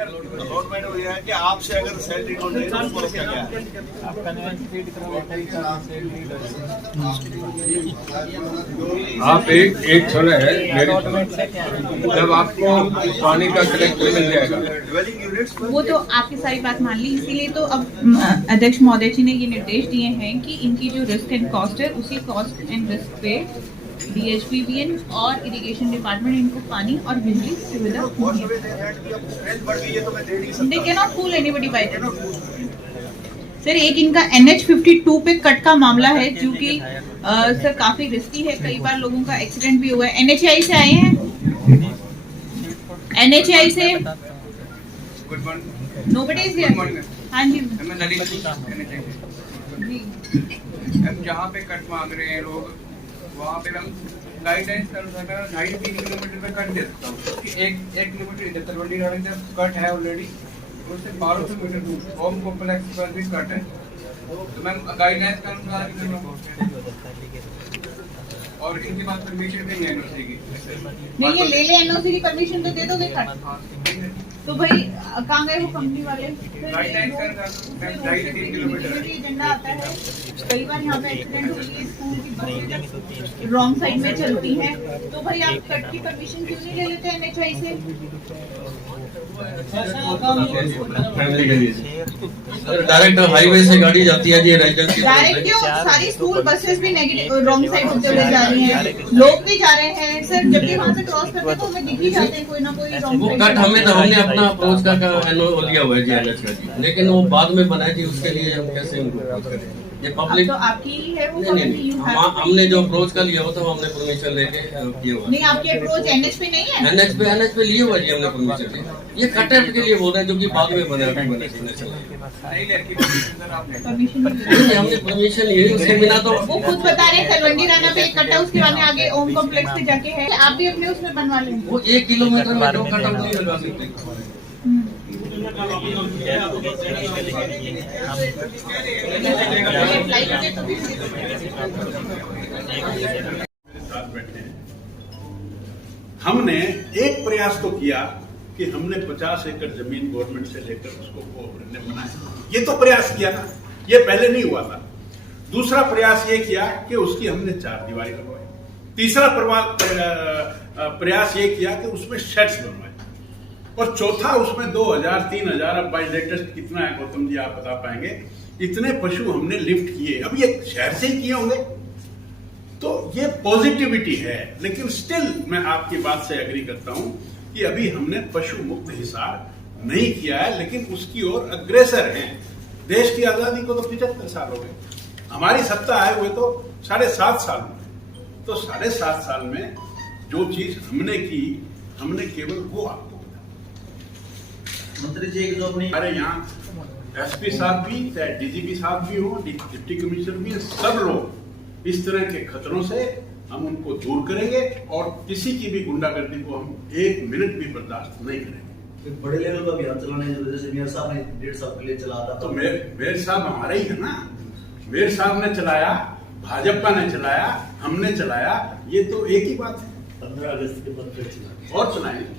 Allotment हो गया है कि आपसे अगर सैलरी को नहीं तो उसको रोका गया है। आप एक समय है मेरी जब आपको पानी का कनेक्शन मिल जाएगा ड्वेलिंग यूनिट्स पर वो तो आपकी सारी बात मान ली, इसीलिए तो अब अध्यक्ष महोदय जी ने ये निर्देश दिए हैं कि इनकी जो रिस्क एंड कॉस्ट है उसी कॉस्ट एंड रिस्क पे DHPBN और इरिगेशन डिपार्टमेंट इनको पानी और बिजली सुविधा दे can not fool anybody by that. Sir एक इनका NH52 पे कट का मामला है जो कि सर काफी रिस्की है, कई बार लोगों का एक्सीडेंट भी हुआ है। NHAI से आए हैं, NHAI से नोबडी इज हियर। हाँ जी जी, हम जहाँ पे कट मांग रहे हैं लोग वहाँ पे हम गाइडलाइंस कर 2.5-3 किलोमीटर पे कट दे सकता हूँ कि एक किलोमीटर इधर तलवंडी गार्डन जब कट है ऑलरेडी, उससे 1200 मीटर दूर होम कॉम्प्लेक्स पर भी कट है, तो मैं गाइडलाइंस का अनुसार और इनके पास परमिशन भी नहीं है की नहीं ये ले NOC की परमिशन तो दे दोगे कट, तो भाई कहाँ गए वो कंपनी वाले? एजेंडा आता है, कई बार यहाँ पे एक्सीडेंट हुई है, स्कूल की बसें रॉन्ग साइड में चलती हैं, तो भाई आप कट की परमिशन क्यों नहीं ले लेते NHAI से? फैमिली के लिए डायरेक्ट हाईवे से गाड़ी जाती है जी रेजिडेंस डायरेक्ट क्यों? सारी स्कूल बसेस भी नेगेटिव रॉन्ग साइड होते हुए जा रही हैं, लोग भी जा रहे हैं सर, जब भी वहाँ से क्रॉस करते हैं तो हमें दिख ही जाते हैं कोई ना कोई रॉन्ग वो कट हमें तो हमने अपना अप्रोच का एनओ लिया हुआ है जी NH का जी, लेकिन वो बाद में बनाया जी, उसके लिए हम कैसे उनको अप्रोच करें? ये पब्लिक तो आपकी है वो नहीं, हमने जो अप्रोच का लिया हुआ था हमने परमिशन लेके किया हुआ। नहीं आपकी अप्रोच NH पे नहीं है? NH पे लिए हुआ जी हमने परमिशन लिया। ये कट के लिए बोल रहे हैं जो कि बाद में बना अभी बना परमिशन हमने परमिशन लिए, उसके बिना तो वो खुद बता रहे हैं तलवंडी राना पे एक कटा, उसके बाद में आगे ओम कॉम्प्लेक्स पे जाके है, आप भी अपने उसमें बनवा लेंगे। वो 1 किलोमीटर में 2 कट नहीं लगा सकते। हमने एक प्रयास तो किया कि हमने 50 एकड़ जमीन गवर्नमेंट से लेकर उसको कोऑपरेटिव बनाया, ये तो प्रयास किया ना, ये पहले नहीं हुआ था। दूसरा प्रयास ये किया कि उसकी हमने 4 दीवारी बनवाई। तीसरा प्रयास ये किया कि उसमें शेड्स बनवाए, और चौथा उसमें 2000-3000, अब बाय लेटेस्ट कितना है गौतम जी आप बता पाएंगे, इतने पशु हमने लिफ्ट किए। अब ये शहर से ही किए होंगे, तो ये पॉजिटिविटी है। लेकिन स्टिल मैं आपकी बात से एग्री करता हूं कि अभी हमने पशु मुक्त हिसार नहीं किया है, लेकिन उसकी ओर अग्रेसर हैं। देश की आजादी को तो 75 साल हो गए, हमारी सत्ता आए हुए तो 7.5 साल में, तो 7.5 साल में जो चीज हमने की, हमने केवल वो आपको बताया। मंत्री जी जो अपनी हमारे यहाँ SP साहब भी, चाहे DGP साहब भी हो, डिप्टी कमिश्नर भी, सब लोग इस तरह के खतरों से हम उनको दूर करेंगे, और किसी की भी गुंडागर्दी को हम 1 मिनट भी बर्दाश्त नहीं करेंगे। बड़े लेवल का अभियान चलाने जैसे मेयर साहब ने 1.5 साल पहले चला था, तो मेयर साहब हमारे ही है ना, मेयर साहब ने चलाया, भाजपा ने चलाया, हमने चलाया, ये तो एक ही बात है। 15 अगस्त के बाद फिर चला और चलाएंगे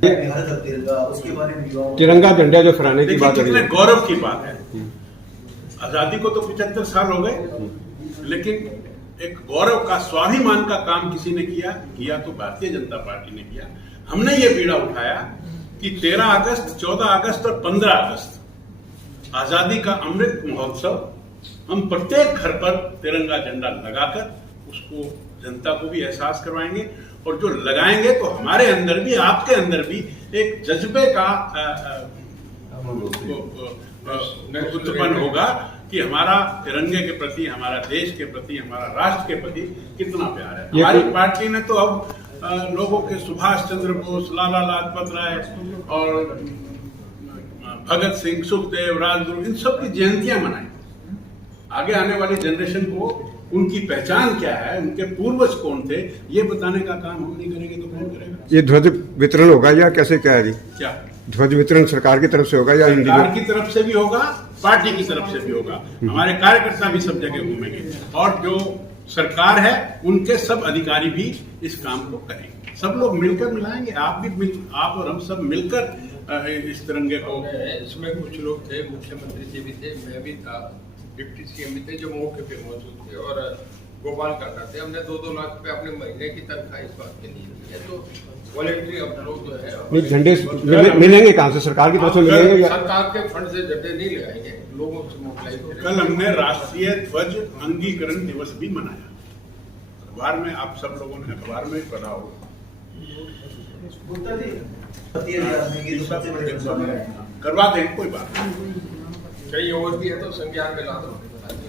उसके बारे में तिरंगा झंडा जो फहराने की बात कितने गौरव की बात है। आजादी को तो 75 साल हो गए, लेकिन एक गौरव का, स्वाभिमान का काम किसी ने किया तो भारतीय जनता पार्टी ने किया। हमने ये बीड़ा उठाया कि 13 अगस्त, 14 अगस्त और 15 अगस्त आजादी का अमृत महोत्सव हम प्रत्येक घर पर तिरंगा झंडा लगाकर उसको जनता को भी एहसास करवाएंगे, और जो लगाएंगे तो हमारे अंदर भी, आपके अंदर भी एक जज्बे का उत्पन्न होगा कि हमारा तिरंगे के प्रति, हमारा देश के प्रति, हमारा राष्ट्र के प्रति कितना प्यार है। हमारी पार्टी ने तो अब लोगों के सुभाष चंद्र बोस, लाला लाजपत राय और भगत सिंह, सुखदेव, राजगुरु, इन सब की जयंतियां मनाई। आगे आने वाली जनरेशन को उनकी पहचान क्या है, उनके पूर्वज कौन थे, ये बताने का काम हम नहीं करेंगे तो कौन करेगा? ये ध्वज वितरण होगा या कैसे, क्या है जी? क्या ध्वज वितरण सरकार की तरफ से होगा या सरकार की तरफ से भी होगा, पार्टी की तरफ से भी होगा, हमारे कार्यकर्ता भी सब जगह घूमेंगे, और जो सरकार है उनके सब अधिकारी भी इस काम को करेंगे। सब लोग मिलकर मिलाएंगे, आप और हम सब मिलकर इस तिरंगे को। इसमें कुछ लोग थे, मुख्यमंत्री जी भी थे, मैं भी था, डिप्टी सीएम भी थे, जो मौके पे मौजूद थे और गोपाल काका थे। हमने 2-2 लाख रुपए अपने महीने की तनख्वाह इस बात के लिए दी है। तो वॉलेंट्री अब लोग जो है झंडे मिलेंगे कहाँ से? सरकार की तरफ से मिलेंगे? सरकार के फंड से झंडे नहीं लगाएंगे, लोगों से मोबिलाइज करेंगे। कल हमने राष्ट्रीय ध्वज अंगीकरण दिवस भी मनाया। अखबार में आप सब लोगों ने अखबार में पढ़ा होगा। करवा दें, कोई बात नहीं। कहीं और भी है तो संज्ञान में ला दो।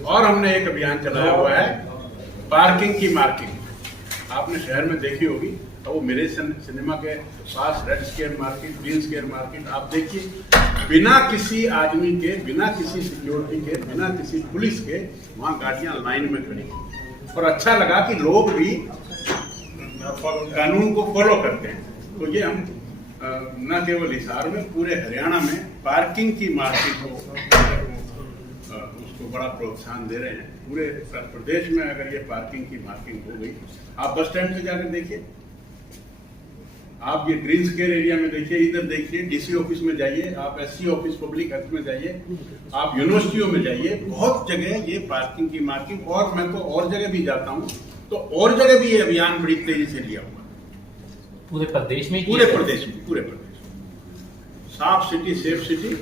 और हमने एक अभियान चलाया हुआ है पार्किंग की मार्किंग। आपने शहर में देखी होगी, तो वो मेरे सिनेमा के पास red square market, green square market, आप देखिए बिना किसी आदमी के, बिना किसी सिक्योरिटी के, बिना किसी पुलिस के वहाँ गाड़ियां लाइन में खड़ी। और अच्छा लगा कि लोग भी कानून को फॉलो करते हैं। तो ये हम न केवल हिसार में, पूरे हरियाणा में पार्किंग की मार्केट को उसको बड़ा प्रोत्साहन दे रहे हैं। पूरे प्रदेश में अगर ये पार्किंग की मार्किंग हो गई, आप बस स्टैंड पे जाकर देखिए, आप ये ग्रीन स्क्वायर एरिया में देखिए, इधर देखिए, डीसी ऑफिस में जाइए, आप एससी ऑफिस पब्लिक हेल्थ में जाइए, आप यूनिवर्सिटियों में जाइए, बहुत जगह ये पार्किंग की मार्किंग। और मैं तो और जगह भी जाता हूँ, तो और जगह भी ये अभियान बड़ी तेजी से लिया हुआ। पूरे प्रदेश में? पूरे प्रदेश में साफ सिटी सेफ सिटी,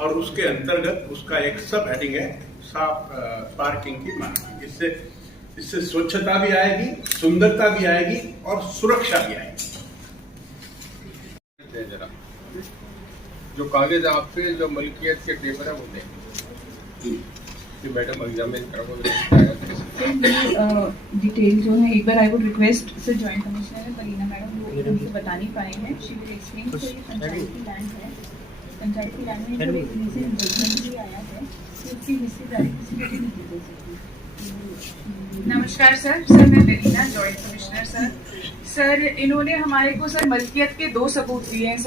और उसके अंतर्गत उसका एक सब हेडिंग है साफ पार्किंग की मार्किंग। इससे स्वच्छता भी आएगी, सुंदरता भी आएगी और सुरक्षा भी आएगी। जरा जो कागज आप पे जो मलकियत के पेपर है वो दें कि मैडम एग्जामिन करो। डिटेल जो है एक बार I would request sir, joint commissioner है परीना मैडम, वो हमसे बता नहीं पाए हैं। She will explain. तो ये पंचायत की लैंड है, पंचायत की लैंड में जो एक रीसेंट जजमेंट भी आया है कि उसकी हिस्सेदारी किसी को भी नहीं दे सकती। नमस्कार सर, मैं परीना, जॉइंट कमिश्नर सर, इन्होंने हमारे को सर मलकियत के 2 सबूत दिए हैं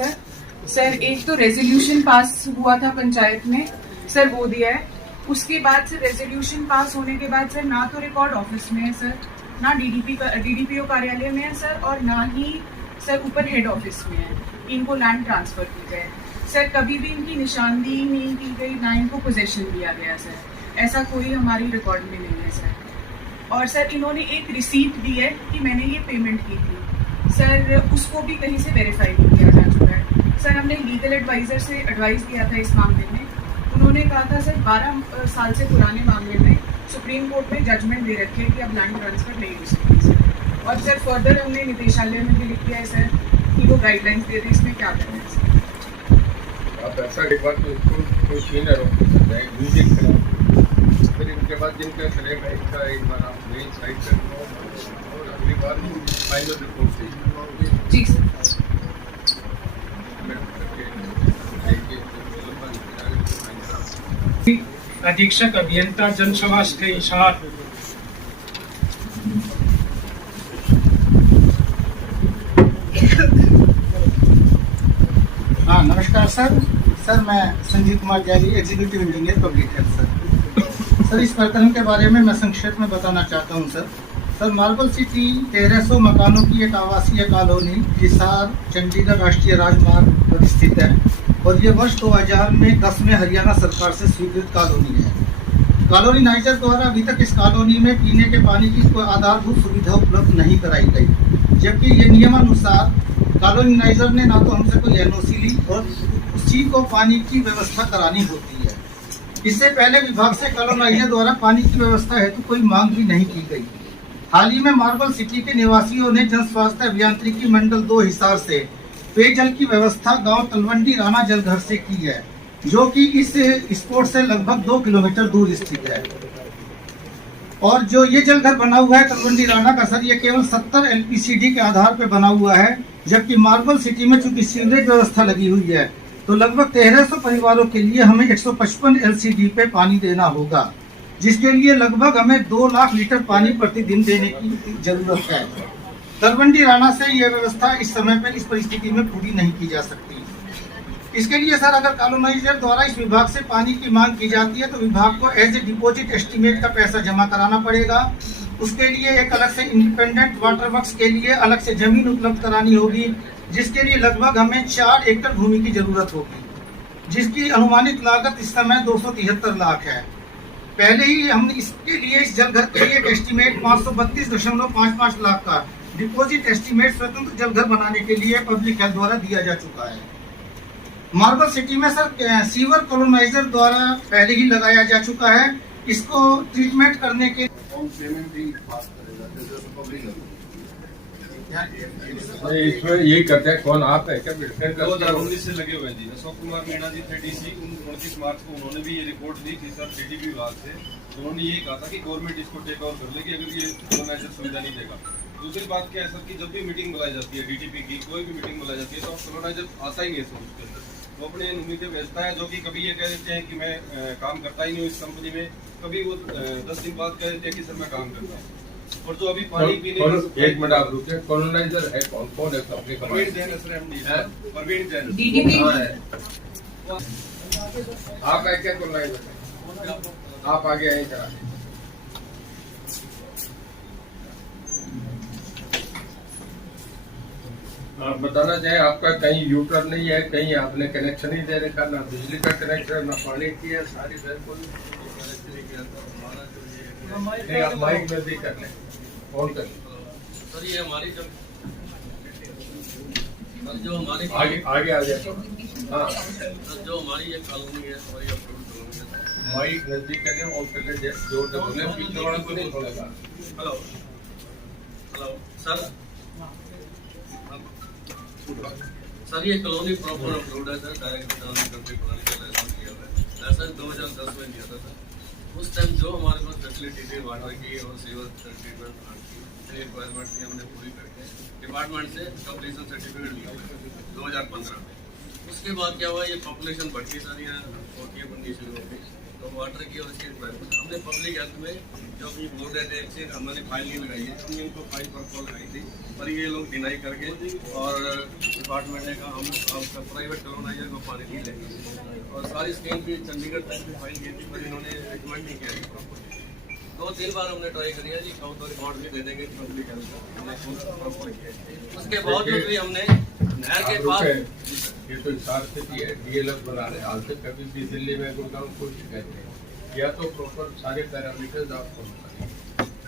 सर। एक तो रेजोल्यूशन पास हुआ था पंचायत में सर, वो दिया है। उसके बाद से रेजोल्यूशन पास होने के बाद सर ना तो रिकॉर्ड ऑफिस में है सर, ना डीडीपीओ कार्यालय में है सर, और ना ही सर ऊपर हेड ऑफिस में है। इनको लैंड ट्रांसफर की गए सर, कभी भी इनकी निशानदेही नहीं की गई, ना इनको पोजेशन दिया गया सर। ऐसा कोई हमारी रिकॉर्ड में नहीं है सर। और सर इन्होंने एक रिसीट दी है कि मैंने ये पेमेंट की थी सर, उसको भी कहीं से वेरीफाई नहीं किया जा चुका है सर। हमने लीगल एडवाइजर से एडवाइस दिया था इस मामले में। उन्होंने कहा था सर 12 साल से पुराने मामले में सुप्रीम कोर्ट में जजमेंट दे रखे कि अब लैंड ट्रांसफर नहीं हो सकती सर। और सर फर्दर हमने निदेशालय में भी लिख दिया है सर कि वो गाइडलाइंस दे दें इसमें क्या करना है सर। आप ऐसा एक बार तो इसको कोई सीनियर ऑफिसर है, म्यूजिक करें, फिर इनके बाद जिनका चलेगा इसका एक बार आप मेन साइड कर दो और अगली बार फाइनल रिपोर्ट चाहिए। जी सर। अधीक्षक अभियंता जनसभा स्टे हिसार। हाँ नमस्कार सर, मैं Sanjeev Kumar Jaili, executive engineer public health sir. इस प्रकरण के बारे में मैं संक्षेप में बताना चाहता हूँ सर, मार्बल सिटी 1300 मकानों की एक आवासीय कॉलोनी हिसार चंडीगढ़ राष्ट्रीय राजमार्ग पर स्थित है और ये वर्ष 2000 में 10 में हरियाणा सरकार से स्वीकृत कॉलोनी है। कॉलोनी नाइजर द्वारा अभी तक इस कॉलोनी में पीने के पानी की कोई आधारभूत सुविधा उपलब्ध नहीं कराई गई, जबकि ये नियमानुसार कॉलोनी नाइजर ने ना तो हमसे कोई एनओसी ली और उसी को पानी की व्यवस्था करानी होती है। इससे पहले विभाग से कॉलोनाइजर द्वारा पानी की व्यवस्था हेतु कोई मांग भी नहीं की गई। हाल ही में मार्बल सिटी के निवासियों ने जन स्वास्थ्य अभियांत्रिकी मंडल 2 हिसार से पेयजल की व्यवस्था गांव तलवंडी राणा जलघर से की है, जो कि इस स्पॉट से लगभग 2 किलोमीटर दूर स्थित है। और जो ये जलघर बना हुआ है तलवंडी राणा का सर, ये केवल 70 LPCD के आधार पर बना हुआ है, जबकि मार्बल सिटी में चूंकि सीवरेज व्यवस्था लगी हुई है तो लगभग 1300 परिवारों के लिए हमें 155 LCD पे पानी देना होगा, जिसके लिए लगभग हमें 2 लाख लीटर पानी प्रतिदिन देने की जरूरत है। तलवंडी राणा से यह व्यवस्था इस समय पर इस परिस्थिति में पूरी नहीं की जा सकती। इसके लिए सर अगर कॉलोनाइजर द्वारा इस विभाग से पानी की मांग की जाती है तो विभाग को एज ए डिपॉजिट एस्टीमेट का पैसा जमा कराना पड़ेगा। उसके लिए एक अलग से इंडिपेंडेंट वाटर वर्क्स के लिए अलग से जमीन उपलब्ध करानी होगी, जिसके लिए लगभग हमें 4 एकड़ भूमि की जरूरत होगी, जिसकी अनुमानित लागत इस समय 273 लाख है। पहले ही हमने इसके लिए इस जलघर के लिए एक एस्टीमेट 532.55 लाख का डिपॉजिट एस्टीमेट स्वतंत्र जलघर बनाने के लिए पब्लिक हेल्थ द्वारा दिया जा चुका है। मार्बल सिटी में सर सीवर कॉलोनाइजर द्वारा पहले ही लगाया जा चुका है। इसको ट्रीटमेंट करने के इसमें यही करते हैं। कौन आप है क्या? 2019 से लगे हुए हैं जी। अशोक कुमार मीणा जी थे डीसी, 29 मार्च को उन्होंने भी ये रिपोर्ट दी थी सर डीटीपी विभाग से। उन्होंने ये कहा था कि गवर्नमेंट इसको टेक ओवर कर लेगी अगर ये कॉलोनाइजर सुविधा नहीं देगा। दूसरी बात क्या है सर कि जब भी मीटिंग बुलाई जाती है डीटीपी की, कोई भी मीटिंग बुलाई जाती है तो कॉलोनाइजर आता ही नहीं है सर उसके अंदर। वो अपने नुमाइंदे भेजता है जो कि कभी ये कह देते हैं कि मैं काम करता ही नहीं हूँ इस कंपनी में, कभी वो 10 दिन बाद कह देते हैं कि सर मैं काम करता हूँ। और जो अभी पानी पीने एक मिनट आप रुकिए। कॉलोनाइजर है कौन? कौन है कंपनी का? प्रवीण जैन है सर, एमडी है प्रवीण जैन। डीटीपी आप है क्या कॉलोनाइजर? आप आगे आए करा। आप बताना चाहे आपका कहीं यूटर नहीं है, कहीं आपने कनेक्शन ही दे रखा, ना बिजली का कनेक्शन ना पानी की है, सारी बिल्कुल नहीं। आप माइक में भी कर लें, फोन कर सर ये हमारी जो हमारी आगे आ जाए। हाँ जो हमारी ये कॉलोनी है और ये अप्रूव्ड कॉलोनी है। माइक नजदीक करें और पहले जोर से बोले, पीछे वाला को नहीं बोलेगा। हेलो हेलो सर सर ये कॉलोनी प्रॉपर अप्रूव्ड है सर। डायरेक्ट कंट्री बनाने का लाइसेंस लिया हुआ है। लाइसेंस 2010 में लिया था सर। उस टाइम जो हमारे पास फैसिलिटी थी वाटर की और सीवर ट्रीटमेंट प्लांट की रिक्वायरमेंट थी हमने पूरी करके डिपार्टमेंट से कंप्लीशन सर्टिफिकेट लिया 2015 में। उसके बाद क्या हुआ, ये पॉपुलेशन बढ़ती सारी होती बननी शुरू हो गई, तो वाटर की और इसकी रिक्वायरमेंट हमने पब्लिक हेल्थ में जो भी बोर्ड है से हमने फाइल नहीं लगाई है। हमने इनको फाइल पर कॉल लगाई थी पर ये लोग डिनाई करके और डिपार्टमेंट ने कहा हम प्राइवेट कॉलोनाइजर को पानी नहीं लेंगे और सारी स्कीम भी चंडीगढ़ तक भी फाइल की थी पर इन्होंने रिकमेंड नहीं किया प्रॉपर। 2-3 बार हमने ट्राई करी है जी, कहूँ तो रिकॉर्ड भी दे देंगे पब्लिक हेल्थ का, हमने प्रॉपर किया। उसके बावजूद भी हमने नहर के पास ये तो हिसाब से है डीएलएफ बना रहे। आज तक कभी भी दिल्ली में गुड़गांव कोई शिकायत नहीं, या तो प्रॉपर सारे पैरामीटर्स आप फॉलो करें,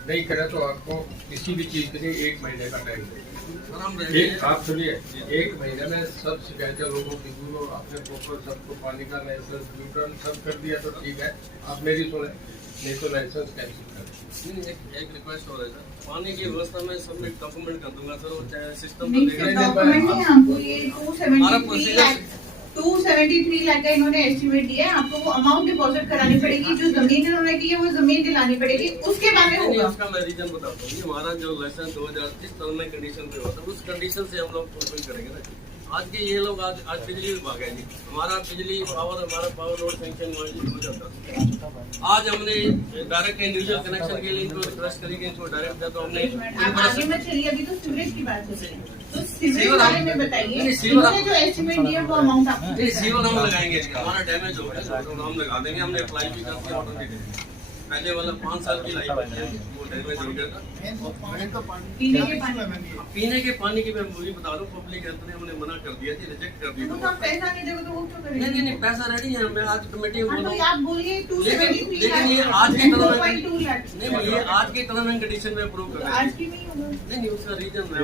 नहीं करें तो आपको किसी भी चीज के लिए 1 महीने का टाइम देंगे। आप सुनिए, 1 महीने में सब शिकायतें लोगों की दूर हो, आपने प्रॉपर सबको पानी का लाइसेंस न्यूट्रल सब कर दिया तो ठीक है, आप मेरी सुने, नहीं तो लाइसेंस कैंसिल कर। एक रिक्वेस्ट हो रहा है सर, पानी की व्यवस्था में सबमिट डॉक्यूमेंट कर दूंगा सर, और चाहे सिस्टम नहीं सर, डॉक्यूमेंट नहीं, हमको ये 273 लाख का इन्होंने एस्टिमेट दिया है। आपको वो अमाउंट डिपॉजिट करानी पड़ेगी, जो जमीन इन्होंने की है वो जमीन दिलानी पड़ेगी, उसके बाद में होगा। उसका मैं रीजन बताता हूँ। हमारा जो लाइसेंस 2030 टर्म में कंडीशन पे होता है, उस कंडीशन से हम लोग फुलफिल करेंगे ना। आज के ये लोग आज बिजली विभाग है जी, हमारा बिजली हमारा पावर रोड सैंक्शन हुआ जी 2010। आज हमने डायरेक्ट इंडिविजुअल कनेक्शन के लिए इनको रिक्वेस्ट करी कि इनको डायरेक्ट दिया, तो हमने आगे में चलिए, अभी तो सीवरेज की बात हो रही है, तो सीवरेज बारे में बताइए। इन्होंने जो एस्टिमेट दिया वो अमाउंट आप सीवर हम लगाएंगे, हमारा डैमेज हो गया तो हम लगा देंगे। हमने अप्लाई भी कर दिया ऑर्डर दे, पहले वाला 5 साल की लाइफ वो डैमेज हो गया था। पीने के पानी की मैं वही बता रहा हूँ, पब्लिक हेल्थ ने हमने मना कर दिया जी, रिजेक्ट कर दिया। तो पैसा नहीं देगा तो वो क्यों करेंगे? नहीं पैसा रेडी है, मैं आज कमेटी में बोला। आप बोलिए 273 लेकिन ये आज की तरह 2.2 लाख नहीं, ये आज की तरह में कंडीशन में अप्रूव कर आज की नहीं होगा। नहीं उसका रीजन मैं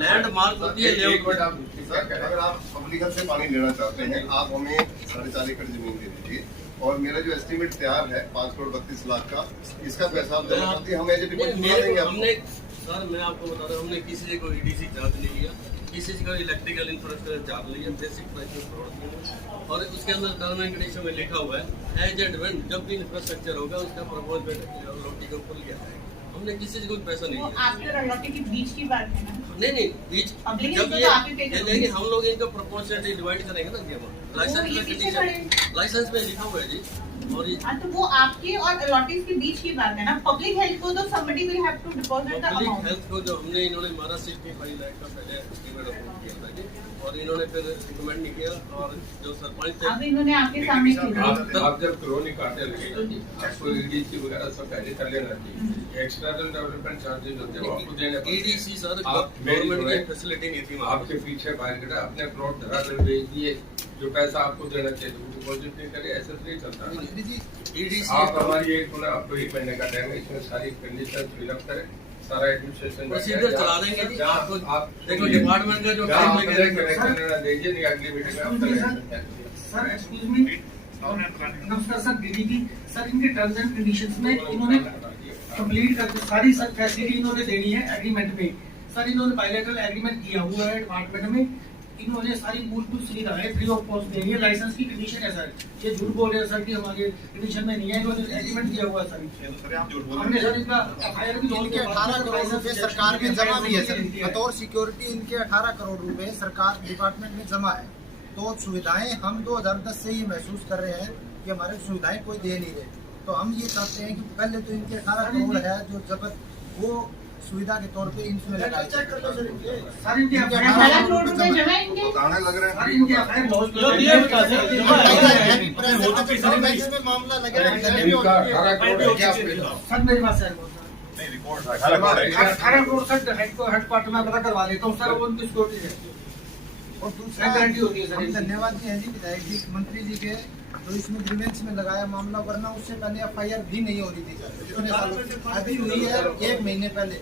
लैंड मार्क होती है लेआउट। अगर आप पब्लिक हेल्थ से पानी लेना चाहते हैं, आप हमें 4.5 एकड़ जमीन दे दीजिए और मेरा जो एस्टीमेट तैयार है 5 करोड़ 32 लाख का, इसका पैसा आप जमा करती हम एज ए डिपॉजिट बना देंगे। हमने सर मैं आपको बता रहा हूँ, हमने किसी से कोई ईडीसी चार्ज नहीं लिया, किसी से कोई इलेक्ट्रिकल इंफ्रास्ट्रक्चर चार्ज नहीं लिया, बेसिक प्राइस में प्रोडक्ट और उसके अंदर टर्म एंड कंडीशन में लिखा हुआ है एज एंड व्हेन जब भी इंफ्रास्ट्रक्चर होगा उसका प्रपोज लॉटी के ऊपर लिया जाएगा। हमने किसी से कोई पैसा नहीं लिया। आपके और लॉटी के बीच की बात है ना? नहीं बीच जब ये लेकिन हम लोग इनको प्रपोर्शनली डिवाइड करेंगे ना जी, लाइसेंस में लिखा हुआ है जी। और तो वो आपके और अलॉटीज के बीच की बात है ना। पब्लिक हेल्थ को तो somebody will have to deposit the amount। Public health को जो हमने इन्होंने हमारा 65 लाख का पहले एस्टीमेट अप्रूव किया था जी, और इन्होंने फिर रिकमेंड नहीं किया और जो सरपंच थे अब इन्होंने आपके सामने किया। आप जब कॉलोनी काटे लगे आपको ईडीसी वगैरह सब पहले कर लेना चाहिए। एक्सटर्नल डेवलपमेंट चार्जेस होते हैं वो आपको देने पड़ते हैं। ईडीसी सर आप गवर्नमेंट की फैसिलिटी नहीं थी वहाँ आपके पीछे बाहर गिरा अपने प्लॉट धरातल भेज दिए, जो पैसा आपको देना चाहिए वो डिपॉजिट नहीं करे, ऐसा तो नहीं चलता। ईडीसी आप हमारी एक आपको 1 महीने का टाइम है, इसमें सारी कंडीशन फिलअप करें, सारा एडमिनिस्ट्रेशन प्रोसीजर चला देंगे जी। आप देखो डिपार्टमेंट का जो काम है कनेक्शन दीजिए, नहीं अगली मीटिंग में आप करेंगे। सर एक्सक्यूज मी, नमस्कार सर, डीडीपी सर, इनके टर्म्स एंड कंडीशंस में इन्होंने कंप्लीट करके सारी सर फैसिलिटी इन्होंने देनी है एग्रीमेंट में। सर इन्होंने बायलैटरल एग्रीमेंट किया हुआ है डिपार्टमेंट में, इन्होंने सारी मूलभूत सुविधाएं फ्री ऑफ कॉस्ट देनी है। लाइसेंस की कंडीशन है सर, ये झूठ बोल रहे हैं सर कि हमारे कंडीशन में नहीं है, इन्होंने एग्रीमेंट किया हुआ है सर। हमने सर इनका एफआईआर भी इनके 18 करोड़ रुपए सरकार में जमा भी है सर, बतौर सिक्योरिटी इनके 18 करोड़ रुपए सरकार डिपार्टमेंट में जमा है। तो सुविधाएं हम 2010 से ही महसूस कर रहे हैं कि हमारे सुविधाएं कोई दे नहीं रहे, तो हम ये चाहते हैं कि पहले तो इनके 18 करोड़ है जो जबत वो सुविधा के तौर पे इनमें लगाए। चेक कर लो सर इनके 18 करोड़ रुपए जमा है इनके। बताने लग रहे सर इनके एफआईआर बहुत मामला लगे इनका 18 करोड़ क्या सर मेरे पास है 18 करोड़ सर हेडक्वार्टर में पता करवा लेता हूँ सर, वो उनकी सिक्योरिटी है और दूसरा गारंटी होती है सर। हम धन्यवाद जी हैं जी विधायक जी मंत्री जी के, तो इसमें ग्रीवेंस में लगाया मामला, वरना उससे पहले एफआईआर भी नहीं हो रही थी सर, इतने सालों अभी हुई है 1 महीने पहले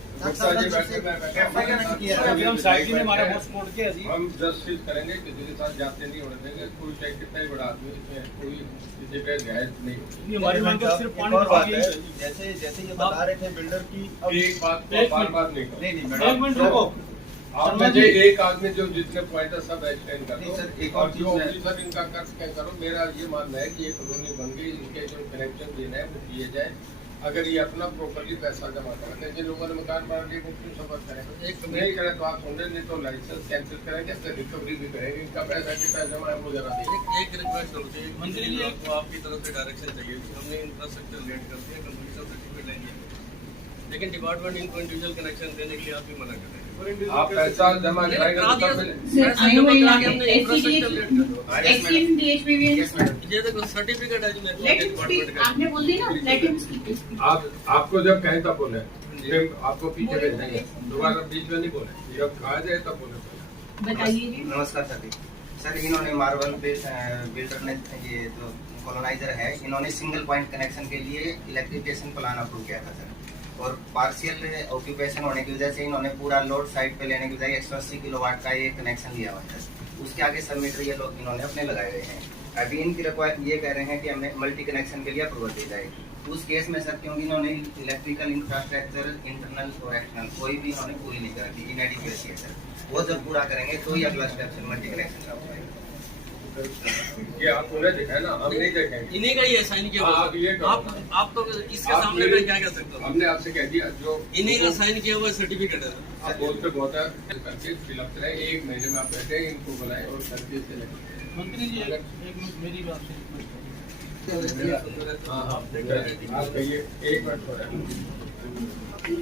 हम जस्टिस करेंगे, किसी के साथ जाते नहीं होने देंगे। कोई चाहे कितना ही बड़ा आदमी इसमें कोई किसी पे रियायत नहीं। हमारी मांग तो सिर्फ पानी है, जैसे जैसे ये बता रहे थे बिल्डर की, अब एक बात को बार-बार नहीं करो। नहीं मैडम आप मुझे एक आदमी जो जितने पॉइंट है सब एक्सटेंड कर दो। सर, एक और और जो चीज़ है। ऑफिसर इनका कर करो। मेरा ये मानना है कि ये कॉलोनी बन गई, इनके जो कनेक्शन देना है वो दिए जाए। अगर ये अपना प्रॉपर्ली पैसा जमा करें, जिन लोगों ने मकान बना लिए वो क्यों सफर करें, एक नहीं करें तो आप सुन नहीं तो लाइसेंस कैंसिल करेंगे, फिर रिकवरी भी करेंगे। इनका पैसा कितना जमा है वो जरा दें। एक रिक्वेस्ट होती है मंत्री जी, आपको आपकी तरफ से डायरेक्शन चाहिए थी। हमने इंफ्रास्ट्रक्चर लेट कर दिया, कंप्लीशन सर्टिफिकेट लेंगे, लेकिन डिपार्टमेंट इनको इंडिविजुअल कनेक्शन देने के लिए आप भी मना कर रहे हैं। आप पैसा जमा कराएंगे तो तब मिले। सर आए हुए एक्सीएम डीएचपीवी ये देखो सर्टिफिकेट है जी मेरे लेट हिम स्पीक, आपने बोल दी ना, लेट हिम स्पीक। आपको जब कहें तब बोले, आपको पीछे भेज देंगे, दोबारा बीच में नहीं बोले, जब कहा जाए तब बोले। बताइए जी। नमस्कार सर, इन्होंने मार्बल बिल्डर ने ये जो कॉलोनाइजर है, इन्होंने सिंगल पॉइंट कनेक्शन के लिए इलेक्ट्रिफिकेशन प्लान अप्रूव किया था सर, और पार्शियल ऑक्यूपेशन होने की वजह से इन्होंने पूरा लोड साइट पे लेने की बजाय 180 किलोवाट का ये कनेक्शन लिया हुआ है। उसके आगे सब मीटर ये लोग इन्होंने अपने लगाए हुए हैं। अभी इनकी रिक्वायर ये कह रहे हैं कि हमें मल्टी कनेक्शन के लिए अप्रूवल दी जाएगी। उस केस में सर क्योंकि इन्होंने इलेक्ट्रिकल इंफ्रास्ट्रक्चर इंटरनल और एक्सटर्नल कोई भी इन्होंने पूरी नहीं करा दी, इनएडिक्वेसी है सर। वो जब पूरा करेंगे तो ही अगला स्टेप सर मल्टी कनेक्शन का होगा। ये आप उन्हें देखा है ना, हम नहीं देखेंगे। इन्हीं का ही साइन किया हुआ। आप तो इसके सामने मैं क्या कह सकता हूँ? हमने आपसे कह दिया जो इन्हीं का साइन किया हुआ सर्टिफिकेट है। आप बोलते बहुत है करके फिलअप करें, 1 महीने में आप बैठे इनको बुलाएं और सर्विस से लें। मंत्री जी एक मेरी बात हाँ आप कहिए, 1 मिनट हो रहा है।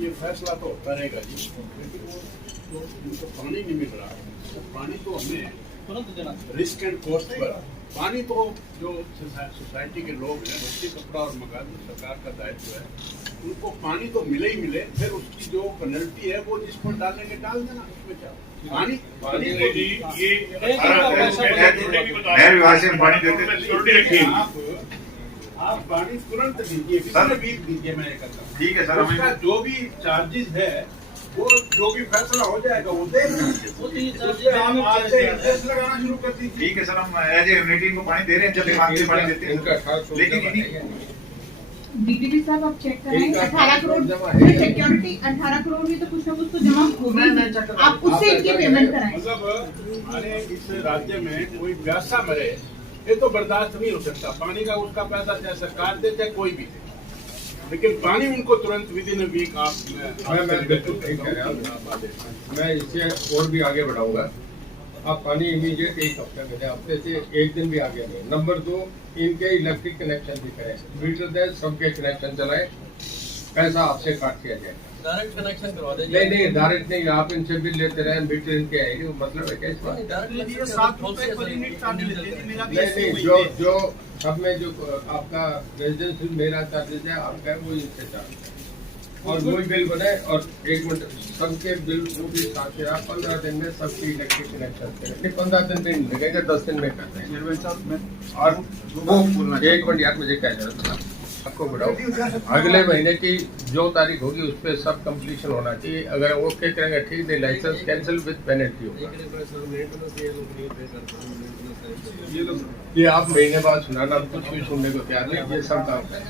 ये फैसला तो करेगा जी, तो उनको पानी नहीं मिल रहा है, तो पानी तो हमें रिस्क एंड कॉस्ट पर पानी तो जो सोसाइटी के लोग हैं, रोटी कपड़ा और मकान सरकार का दायित्व है, उनको पानी तो मिले ही मिले, फिर उसकी जो पेनल्टी है वो जिस पर डालेंगे डाल देना, उसमें क्या पानी आप पानी तुरंत दीजिए, किसी भी दीजिए, मैं ये कहता हूँ ठीक है सर। उसका जो भी चार्जेस है वो जो भी फैसला हो जाएगा वो दे लगाना शुरू कर दीजिए। ठीक है सर, हम एज ए यूनिटी को पानी दे रहे हैं, जब मांगते पानी देते हैं, लेकिन डीटीपी साहब आप चेक कराएं, 18 करोड़ सिक्योरिटी, 18 करोड़ में तो कुछ ना कुछ तो जमा होगा, आप उससे इनकी पेमेंट कराएं। मतलब हमारे इस राज्य में कोई प्यासा मरे ये तो बर्दाश्त नहीं हो सकता। पानी का उसका पैसा चाहे सरकार दे चाहे कोई भी दे, लेकिन पानी उनको तुरंत विद इन वीक आप मैं बिल्कुल ठीक कह रहे हैं। मैं इससे और भी आगे बढ़ाऊंगा। आप पानी इमीडिएट 1 हफ्ते में दें, हफ्ते से 1 दिन भी आगे नहीं। नंबर 2, इनके इलेक्ट्रिक कनेक्शन भी करें, मीटर दें, सबके कनेक्शन चलाएं, पैसा आपसे काट दिया जाएगा। डायरेक्ट कनेक्शन करवा दीजिए। नहीं डायरेक्ट नहीं, आप इनसे बिल लेते रहे, मीटर इनके आएगी, वो मतलब है क्या इस बात? नहीं, जो सब में जो आपका रेजिडेंस मेरा चार्जेज है आपका, वो इनसे चार्ज और वही बिल बने। और 1 मिनट, सबके बिल वो भी साथ 15 दिन में सबकी इलेक्ट्रिक कनेक्शन नहीं, 15 दिन नहीं लगेगा, 10 दिन में करते हैं। और वो 1 मिनट यार, मुझे क्या जरूरत है आपको बताओ, अगले महीने की जो तारीख होगी उस पर सब कंप्लीशन होना चाहिए। अगर वो क्या करेंगे ठीक नहीं, लाइसेंस कैंसिल विद पेनल्टी होगा। ये आप महीने बाद सुनाना, कुछ भी सुनने को तैयार नहीं, ये सब काम है।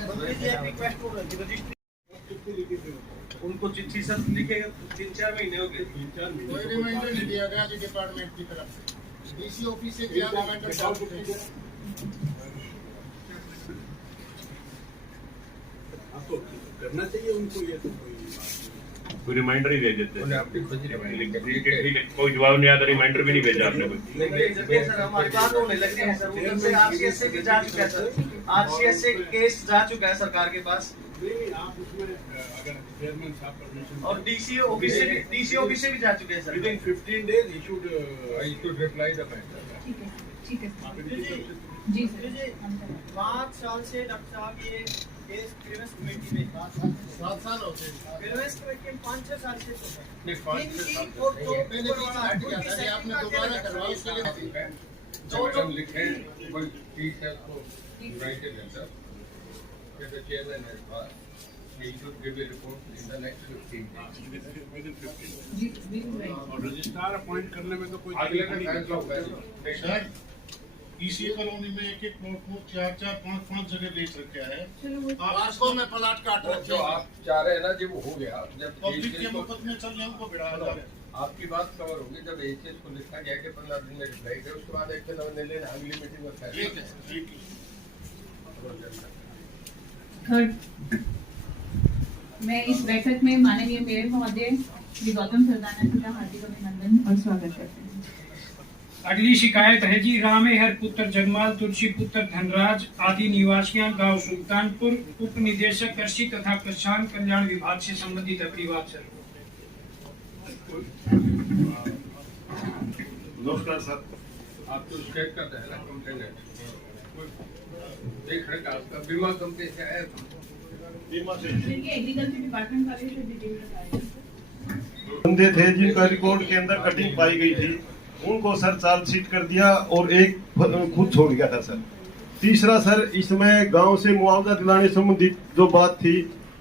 उनको चिट्ठी सब लिखेगा, 3-4 महीने हो गए। कोई रिमाइंडर नहीं दिया गया डिपार्टमेंट की तरफ से, डीसी ऑफिस से क्या रिमाइंडर आपको करना चाहिए उनको, ये तो कोई रिमाइंडर ही दे देते हैं, आपकी खुद ही कोई जवाब नहीं आता, रिमाइंडर भी नहीं भेजा आपने कोई। सर हमारी बात होने लग रही है सर, उधर से आरसीएस से भी जा चुका है सर, आरसीएस से केस जा चुका है सरकार के पास। नहीं, आप उसमें अगर चेयरमैन साहब परमिशन और डीसी ऑफिस से भी जा चुके हैं sir. Within 15 days he should reply the matter. ठीक है जी सर। 5 साल से डॉक्टर साहब ये केस प्रीवियस कमेटी में 7 साल हो गए, प्रीवियस कमेटी में 5-6 साल से तो है। नहीं, 5-6 साल मैंने बीच में हट गया था, आपने दोबारा करवाया उसके लिए मैडम लिखे कोई ठीक है तो united letter the chairman has passed. He should give a report in the next 15 days. और रजिस्ट्रार अपॉइंट करने में तो कोई अगले का फैसला होगा सर। इसी कॉलोनी में एक प्लॉट को 4-4, 5-5 जगह बेच रखा है। आपको में प्लाट काट रखे जो आप चाह रहे हैं ना, जब हो गया, जब पब्लिक के मुकदमे चल रहे हैं उनको बिड़ा जा रहे हैं। आपकी बात कवर होगी जब एचएस को लिखा गया कि 15 दिन में रिप्लाई करें, उसके बाद एक्शन हमने लेना, अगली मीटिंग में फैसला। ठीक है सर, ठीक है। थर्ड, मैं इस बैठक में माननीय मेयर महोदय श्री गौतम सरदाना जी का हार्दिक अभिनंदन और स्वागत करते हैं। अगली शिकायत है जी रामेहर पुत्र जगमाल, तुलसी पुत्र धनराज आदि निवासियां गांव सुल्तानपुर, उप निदेशक कृषि तथा किसान कल्याण विभाग से संबंधित है परिवार सर। नमस्कार सर। आप तो शिकायत करते हैं ना, कंप्लेन है देख रहे का आपका बीमा कंपनी से आया था, बीमा से एग्रीकल्चर डिपार्टमेंट वाले से डिटेल बताइए। बंदे थे जिनका रिकॉर्ड के अंदर कटिंग पाई गई थी, उनको सर चार्जशीट कर दिया और एक खुद छोड़ गया था सर। तीसरा सर, इसमें गांव से मुआवजा दिलाने संबंधित जो बात थी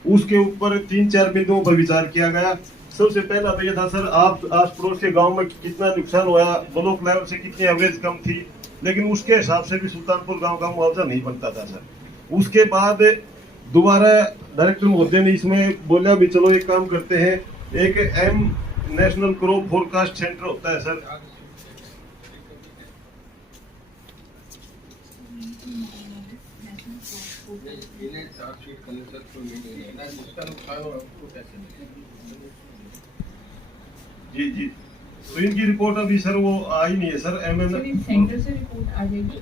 उसके ऊपर 3-4 बिंदुओं पर विचार किया गया। सबसे पहला तो यह था सर, आप आस पड़ोस के गांव में कितना नुकसान हुआ, ब्लॉक लेवल से कितनी एवरेज कम थी, लेकिन उसके हिसाब से भी सुल्तानपुर गांव का मुआवजा नहीं बनता था सर। उसके बाद दोबारा डायरेक्टर महोदय ने इसमें बोला भी चलो एक काम करते हैं, एक नेशनल क्रॉप फोरकास्ट सेंटर होता है सर, इन्हें चार्जशीट करने से कोई नहीं है ना, जिसका नुकसान हो उसको कैसे जी जी। तो इनकी रिपोर्ट अभी सर वो आई नहीं है सर, सेंटर से रिपोर्ट आ जाएगी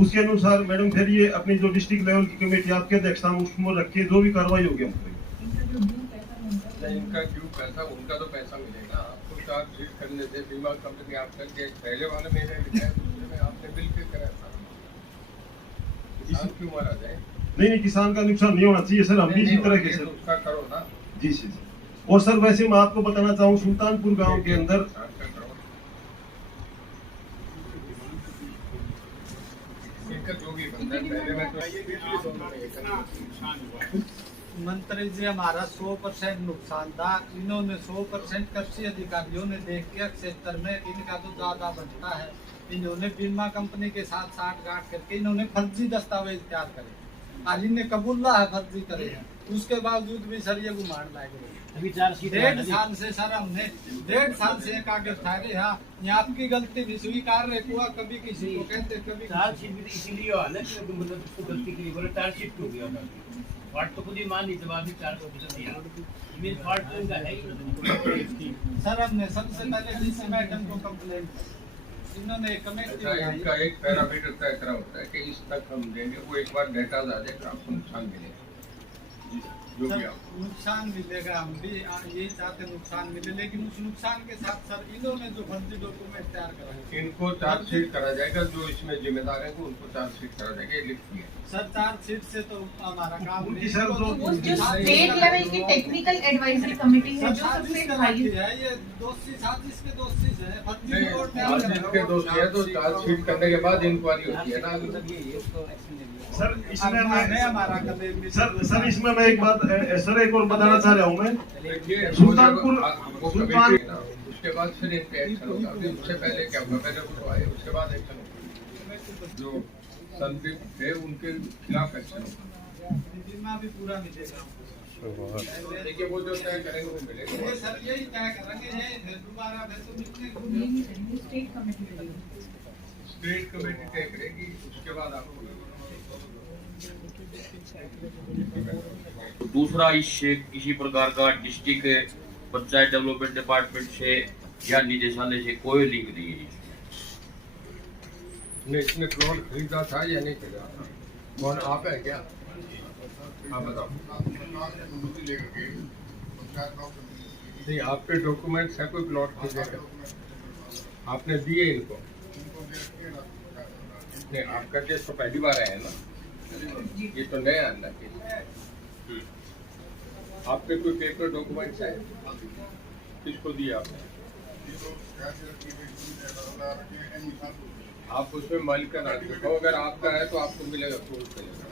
उसके अनुसार मैडम फिर ये अपनी जो डिस्ट्रिक्ट लेवल की कमेटी आपके अध्यक्षता में उसको रखिए, जो भी कार्रवाई होगी हम करेंगे। इनका क्यों पैसा, उनका तो पैसा मिलेगा। आपको चार्जशीट करने से बीमा कंपनी आप करके पहले वाले महीने लिखा है, दूसरे में आपने बिल पे कराया था, किसान क्यों मारा जाए? नहीं, किसान का नुकसान नहीं होना चाहिए सर, हम भी इसी तरह के सर उसका करो ना जी सर। और सर वैसे मैं आपको बताना चाहूँ, सुल्तानपुर गांव के अंदर मंत्री जी हमारा 100% नुकसान था, इन्होंने 100% कृषि अधिकारियों ने देख के क्षेत्र में इनका तो ज्यादा बनता है, इन्होंने बीमा कंपनी के साथ साठगांठ करके इन्होंने फर्जी दस्तावेज तैयार करे, आज इन्हें कबूला है फर्जी करे हैं, उसके बावजूद भी सर ये घुमान लाए। 1.5 साल से सर हमने 1.5 साल से कागज ठहरे, हाँ ये आपकी गलती भी स्वीकार हुआ, कभी किसी को कहते कभी इसीलिए गलती के लिए चार्जशीट क्यों गया फाल्ट तो खुद ही मान ली, जब आपने 4% दिया फाल्ट तो उनका है ही। सर हमने सबसे पहले डीसी मैडम को कंप्लेंट, इन्होंने कमेटी इनका एक पैरामीटर तय करा होता है कि इस तक हम देंगे, वो एक बार डेटा आ जाएगा आपको नुकसान मिलेगा। जो भी सर, आप नुकसान मिलेगा, हम भी यही चाहते नुकसान मिले, लेकिन उस नुकसान के साथ सर इन्होंने जो फर्जी डॉक्यूमेंट तैयार कराए, इनको चार्जशीट करा जाएगा, जो इसमें जिम्मेदार है उनको चार्जशीट करा जाएगा, ये लिख दिया सर चार्जशीट से तो हमारा काम उनकी सर तो वो जो स्टेट लेवल की टेक्निकल एडवाइजरी कमेटी है जो सबसे हाई है, ये दोषी साजिश के दोषी है, फर्जी नहीं, रिपोर्ट तैयार चार्जशीट के दोषी है तो चार्जशीट करने के बाद इंक्वायरी होती है ना। सर इसमें नहीं हमारा कभी सर इसमें मैं एक बात सर एक और बताना चाह रहा हूँ मैं देखिए, सुल्तानपुर वो सुल्तान कमेटी ना, उसके बाद फिर इन पे एक्शन होगा। अभी उससे पहले क्या होगा, पहले कुछ आए उसके बाद एक्शन होगा। जो संदिग्ध थे उनके खिलाफ एक्शन होगा। बीमा भी पूरा मिलेगा। देखिए वो जो तय करेंगे वो मिलेगा। ये सर यही तय करेंगे, ये दोबारा फिर तो निकले स्टेट कमेटी रहेगी। स्टेट कमेटी तय करेगी, उसके बाद आपको दूसरा इससे किसी प्रकार का डिस्ट्रिक्ट पंचायत डेवलपमेंट डिपार्टमेंट से या निदेशालय से कोई लिंक नहीं है। ने इसने प्लॉट खरीदा था या नहीं खरीदा था? कौन आप है क्या? आप बताओ। नहीं, आपके डॉक्यूमेंट्स है, कोई प्लॉट खरीदेगा? आपने दिए इनको? नहीं, आपका केस तो पहली बार आया है ना, ये तो नया है ना केस। आपके कोई पेपर डॉक्यूमेंट्स है? किसको दिए आपने? आप उसमें मालिकाना दिखाओ, अगर आपका है तो आपको मिलेगा, प्रूफ मिलेगा।